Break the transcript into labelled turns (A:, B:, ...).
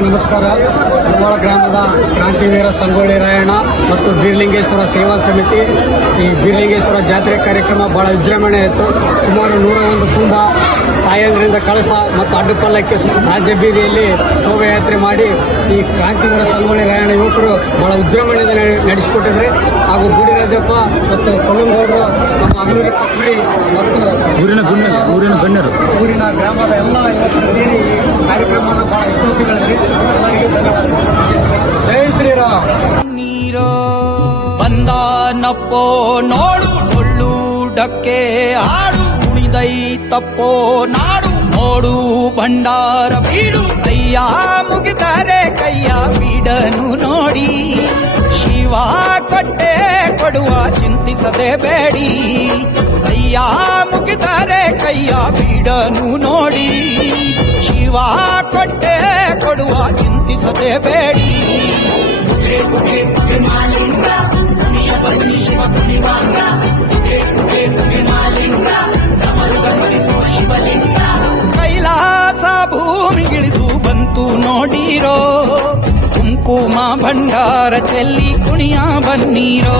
A: ನಮಸ್ಕಾರ. ಕುಂಬಳ ಗ್ರಾಮದ ಕ್ರಾಂತಿವೀರ ಸಂಗೊಳ್ಳಿ ರಾಯಣ್ಣ ಮತ್ತು ಬೀರ್ಲಿಂಗೇಶ್ವರ ಸೇವಾ ಸಮಿತಿ. ಈ ಬೀರ್ಲಿಂಗೇಶ್ವರ ಜಾತ್ರೆ ಕಾರ್ಯಕ್ರಮ ಬಹಳ ವಿಜೃಂಭಣೆ ಇತ್ತು ಸುಮಾರು ನೂರ ಒಂದು ಕುಂಭ ತಾಯಂದ್ರಿಂದ ಕಳಸ ಮತ್ತು ಅಡ್ಡಪಲ್ಲಕ್ಕೆ ರಾಜ್ಯ ಬೀದಿಯಲ್ಲಿ ಶೋಭಾಯಾತ್ರೆ ಮಾಡಿ ಈ ಕ್ರಾಂತಿವೀರ ಸಂಗೊಳ್ಳಿ ರಾಯಣ್ಣ ಯುವಕರು ಬಹಳ ವಿಜೃಂಭಣೆಯಿಂದ ನಡೆ- ನಡೆಸಿಕೊಟ್ಟಿದ್ರೆ ಹಾಗೂ ಗುಡಿರಾಜಪ್ಪ ಮತ್ತು ಕೊಲ್ಲಂಗೌಡರು ನಮ್ಮ ಅಭಿವೃದ್ಧಿ ಪತ್ರಿ ಮತ್ತು
B: ಊರಿನ ಗಣ್ಯರು ಊರಿನ ಗಣ್ಯರು.
A: ಊರಿನ ಗ್ರಾಮದ ಎಲ್ಲ ಯುವಕರು ಸೇರಿ
C: ಬಂದಾನಪ್ಪೋ ನೋಡು ಡೊಳ್ಳು ಡಕ್ಕೆ ಆಡು ಕುಣಿದೈತಪ್ಪೋ ನಾಡು, ನೋಡು ಭಂಡಾರ ಬೀಡು. ಕೈಯ ಮುಗಿದರೆ ಕೈಯ ಬೀಡನು ನೋಡಿ, ಶಿವ ಕೊಟ್ಟೆ ಕೊಡುವ ಚಿಂತಿಸದೆ ಬೇಡಿ. ಕೈಯ ಮುಗಿದರೆ ಕೈಯ ಬೀಡನು ನೋಡಿ, ಶಿವ ಕೊಟ್ಟೆ ಕೊಡುವ ಚಿಂತಿಸದೆ ಬೇಡಿ. ಬಂತು ನೋಡಿರೋ ಕುಂಕುಮ ಭಂಡಾರ ಚೆಲ್ಲಿ ಕುಣಿಯ ಬನ್ನೀರೋ